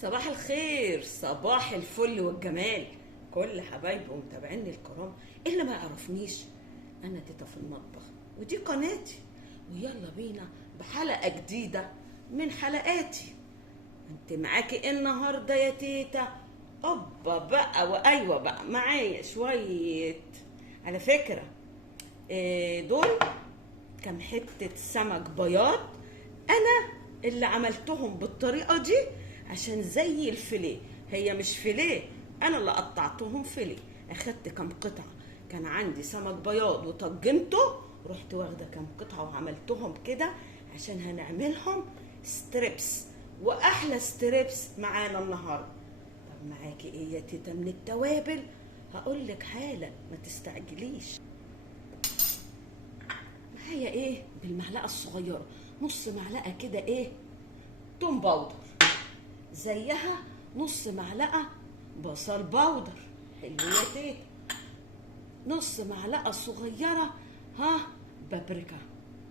صباح الخير، صباح الفل والجمال. كل حبايبي ومتابعيني الكرام اللي ما يعرفنيش، انا تيتا في المطبخ ودي قناتي، ويلا بينا بحلقة جديدة من حلقاتي. انت معاكي ايه النهارده يا تيتا؟ اوبا بقى، وايوه بقى معايا شوية على فكرة. دول كام حتة سمك بياض، انا اللي عملتهم بالطريقة دي عشان زي الفيليه. هي مش فيليه، انا اللي قطعتهم فيليه. اخدت كام قطعة، كان عندي سمك بياض وطجنته، رحت واخدة كام قطعة وعملتهم كده عشان هنعملهم ستريبس، واحلى ستريبس معانا النهارده. طب معاكي ايه يا تيتا من التوابل؟ هقولك حالا، ما تستعجليش. معايا ايه بالمعلقه الصغيره؟ نص معلقه كده ايه توم باودر، زيها نص معلقه بصل باودر. حلو يا تيتا. نص معلقه صغيره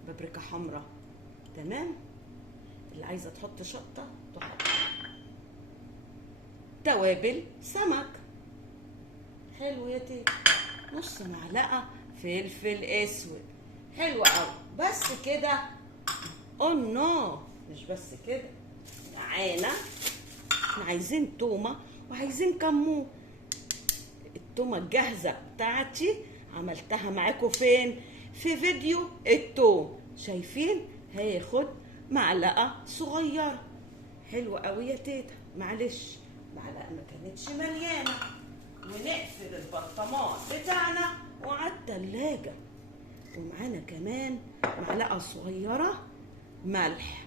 بابريكا حمراء. تمام. اللي عايزه تحط شطه تحط. توابل سمك. حلو يا تيتا. نص معلقه فلفل اسود. حلو قوي. بس كده؟ نو، مش بس كده، معانا احنا عايزين تومه وعايزين كمون. التومه الجاهزه بتاعتي عملتها معاكم فين؟ في فيديو التوم. شايفين؟ هياخد معلقه صغيره. حلو قوي يا تيتا. معلش معلقه ما كانتش مليانه. ونقفل البرطمان بتاعنا وعلى التلاجة. ومعانا كمان معلقه صغيره ملح.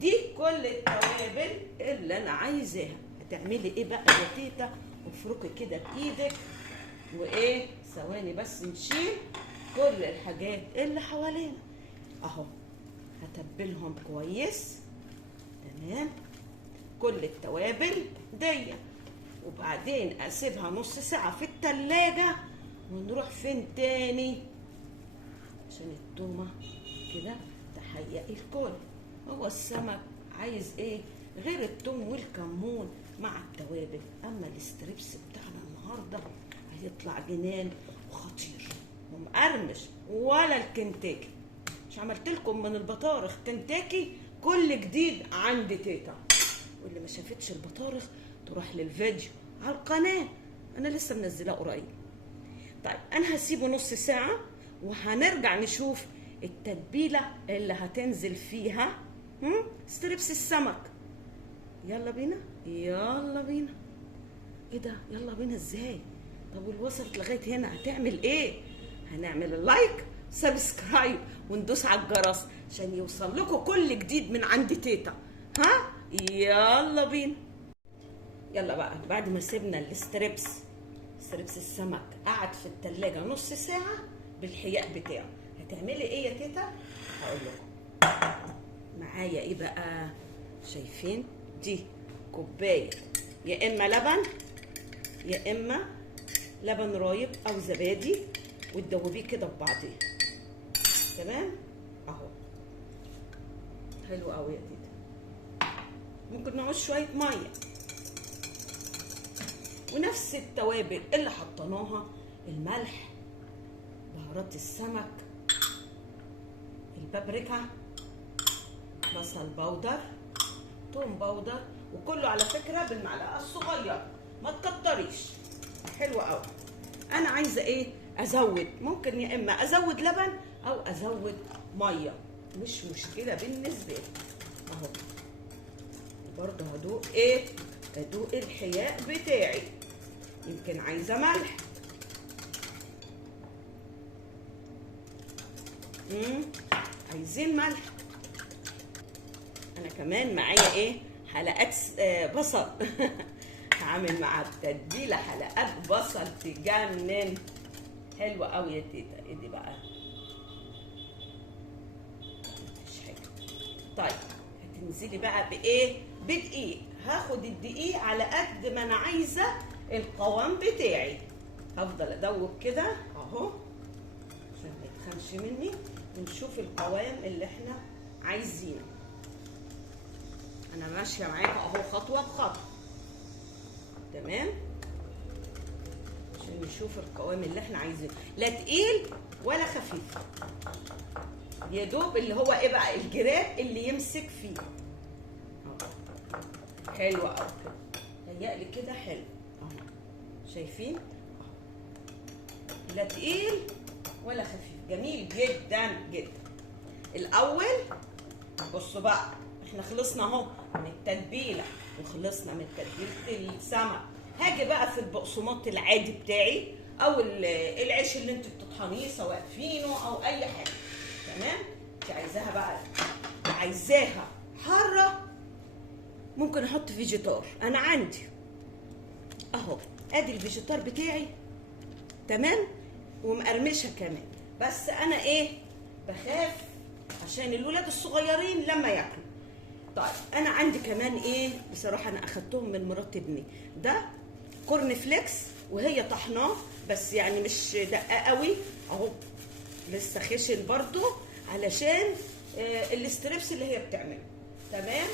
دي كل التوابل اللي انا عايزاها. هتعملي ايه بقى يا تيتا؟ افركي كده بايدك وايه، ثواني بس نشيل كل الحاجات اللي حوالينا اهو. هتبلهم كويس. تمام. كل التوابل دي، وبعدين اسيبها نص ساعه في التلاجة. ونروح فين تاني؟ عشان التومه كده تحيقي الكل. هو السمك عايز ايه غير التوم والكمون مع التوابل؟ اما الستريبس بتاعنا النهارده هيطلع جنان وخطير ومقرمش، ولا الكنتاكي. مش عملت لكم من البطارخ كنتاكي؟ كل جديد عند تيتا. واللي ما شافتش البطارخ تروح للفيديو على القناه، انا لسه منزلاه قريب. طيب انا هسيبه نص ساعه وهنرجع نشوف التتبيله اللي هتنزل فيها ستريبس السمك. يلا بينا يلا بينا. ايه ده يلا بينا ازاي؟ طب والوصلت لغايه هنا هتعمل ايه؟ هنعمل اللايك سبسكرايب وندوس على الجرس عشان يوصل لكم كل جديد من عند تيتا. يلا بينا. يلا بقى، بعد ما سيبنا ستريبس السمك قعد في التلاجة نص ساعة بالحياء بتاعه، هتعملي ايه يا تيتا؟ هقول لكم. معايا ايه بقى؟ شايفين دي كوباية يا اما لبن يا اما لبن رايب او زبادي، وتدوبيه كده ببعضيه. تمام اهو. حلو قوي يا تيتا. ممكن نعوز شوية مية. ونفس التوابل اللي حطيناها، الملح، بهارات السمك، البابريكا، بصل باودر، توم باودر، وكله على فكره بالمعلقه الصغيره، ما تكتريش. حلو قوي. انا عايزه ايه؟ ازود، ممكن يا اما ازود لبن او ازود ميه، مش مشكله بالنسبه لي. اهو برضه هدوق ايه؟ ادوق الحياء بتاعي. يمكن عايزه ملح. عايزين ملح. انا كمان معايا ايه؟ حلقات بصل. هعمل مع التتبيله حلقات بصل تجنن. حلوه قوي يا تيتا. ايه دي بقى؟ مفيش حاجه. طيب هتنزلي بقى بايه؟ بدقيق. هاخد الدقيق على قد ما انا عايزه القوام بتاعي. هفضل ادوب كده اهو عشان ما يتخنش مني، ونشوف القوام اللي احنا عايزينه. انا ماشيه معاكم اهو خطوه بخطوه. تمام، عشان نشوف القوام اللي احنا عايزينه، لا تقيل ولا خفيف، يا دوب اللي هو ايه بقى الجراب اللي يمسك فيه. حلو قوي كده، هيقلي كده حلو اهو، شايفين؟ لا تقيل ولا خفيف، جميل جدا جدا. الاول بصوا بقى، احنا خلصنا اهو من التتبيله وخلصنا من تتبيله السمك. هاجي بقى في البقسماط العادي بتاعي او العيش اللي انتوا بتطحنيه سواء فينو او اي حاجه. تمام، انت عايزاها بقى، عايزاها حاره، ممكن احط فيجيتار. انا عندي اهو ادي الفيجيتار بتاعي، تمام، ومقرمشه كمان، بس انا ايه بخاف عشان الولاد الصغيرين لما ياكلوا. طيب انا عندي كمان ايه بصراحه، انا اخدتهم من مرات ابني، ده كورن فليكس وهي طحناه، بس يعني مش دقه قوي اهو، لسه خشن برضو علشان الاستريبس اللي هي بتعمله. تمام،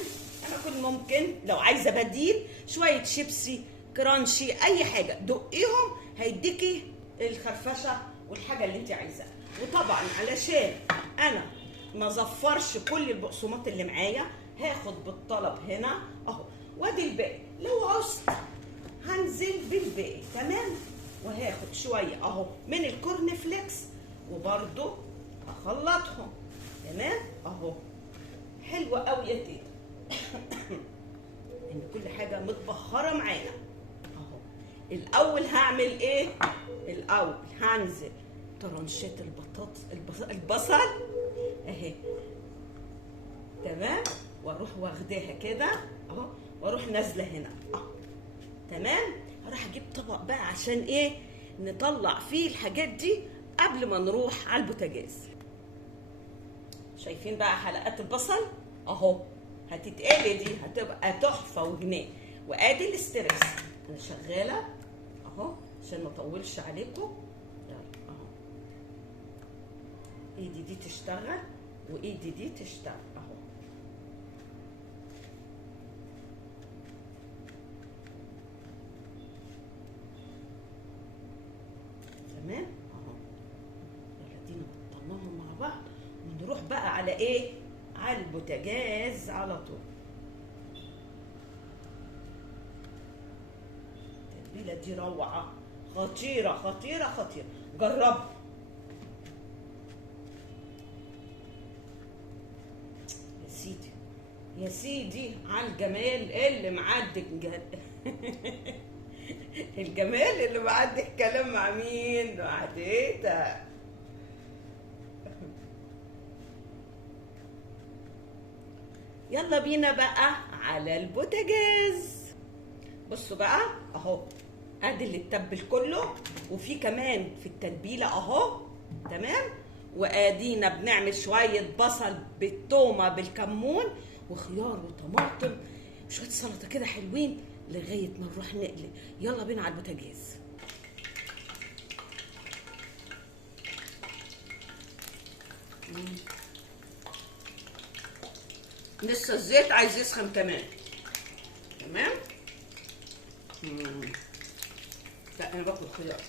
انا كنت ممكن لو عايزه بديل شويه شيبسي كرانشي اي حاجه دقيهم هيديكي الخرفشه والحاجه اللي انت عايزاها. وطبعا علشان انا ما ظفرش كل البقسماط اللي معايا، هاخد بالطلب هنا اهو، وادي الباقي لو عوزت هنزل بالباقي. تمام، وهاخد شويه اهو من الكورن فليكس وبرده اخلطهم. تمام اهو، حلوه قوي يا تيتا. ان كل حاجه متبخره معانا اهو. الاول هعمل ايه؟ الاول هنزل طرنشات البصل اهي، تمام، واروح واخداها كده اهو، واروح نازله هنا اهو. تمام، هروح اجيب طبق بقى عشان ايه نطلع فيه الحاجات دي قبل ما نروح على البوتاجاز. شايفين بقى حلقات البصل اهو، هتتقلي دي هتبقى تحفه وجنان. وادي الاسترس، انا شغاله اهو عشان ما اطولش عليكم. يلا اهو، ايدي دي تشتغل وايدي دي تشتغل اهو. تمام اهو، يلا دينا نطلعهم مع بعض ونروح بقى على ايه؟ على البوتاجاز على طول. التتبيله دي روعه، خطيره خطيره خطيره، جربوا يا سيدي. يا سيدي على الجمال اللي معدي الجمال اللي معدي الكلام مع مين؟ مع تيتا. يلا بينا بقى على البوتاجاز. بصوا بقى اهو، ادي اللي اتبل كله، وفي كمان في التتبيله اهو. تمام، وادينا بنعمل شويه بصل بالتومه بالكمون وخيار وطماطم وشويه سلطه كده حلوين لغايه ما نروح نقلي. يلا بينا على البوتاجاز. لسه الزيت عايز يسخن كمان. تمام، لا انا باكل خيار.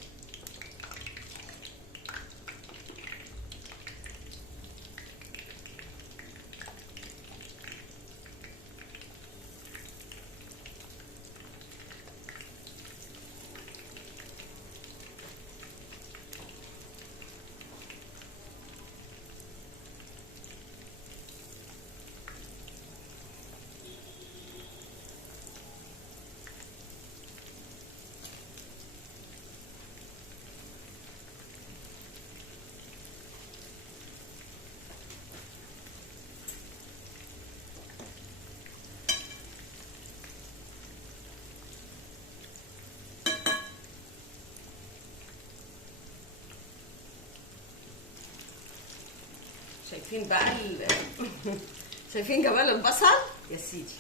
شايفين بقى شايفين جمال البصل يا سيدي.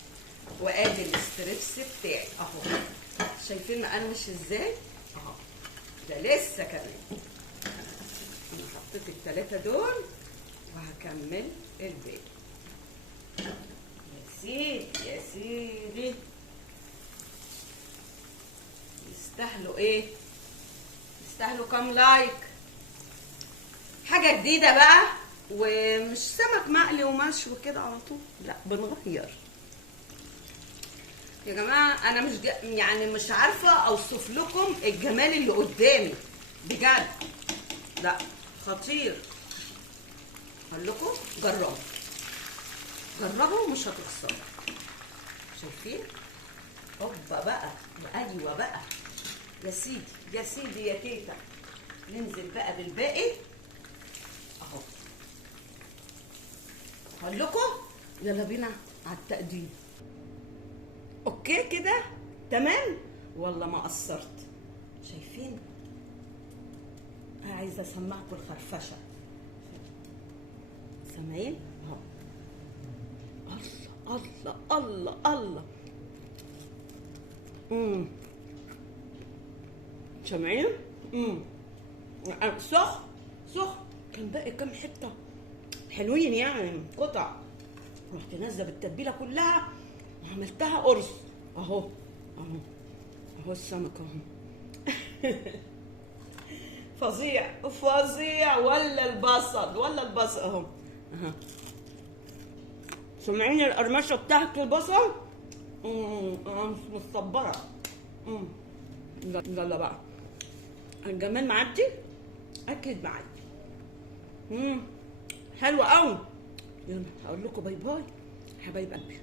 وادي الاستريبس بتاعي اهو، شايفين مقرمش ازاي اهو، ده لسه كمان. انا حطيت ال3 دول وهكمل الباقي. يا سيدي يا سيدي، يستاهلوا ايه؟ يستاهلوا كام لايك؟ حاجة جديدة بقى، ومش سمك مقلي ومشوي كده على طول، لا بنغير يا جماعة. انا يعني مش عارفة اوصف لكم الجمال اللي قدامي بجد، لا خطير. اقول لكم جربوا جربوا مش هتخسروا. شايفين؟ هوبا بقى، ايوه بقى يا سيدي يا سيدي يا تيتا. ننزل بقى بالباقي اهو. هقول لكم يلا بينا على التقديم. اوكي كده تمام والله ما قصرت. شايفين؟ عايزه اسمعكم الخرفشه. سامعين اهو؟ الله الله الله الله. سامعين؟ سخن سخن. كان باقي كام حته حلوين يعني قطع، رحت نازله بالتتبيله كلها وعملتها قرص اهو اهو اهو السمك اهو. فظيع فظيع. ولا البصل اهو. اها سامعين القرمشه بتاعت البصل؟ متصبره. يلا بقى الجمال معدي، اكيد معدي. حلوه قوي. يلا هقول لكم باي باي حبايب قلبي.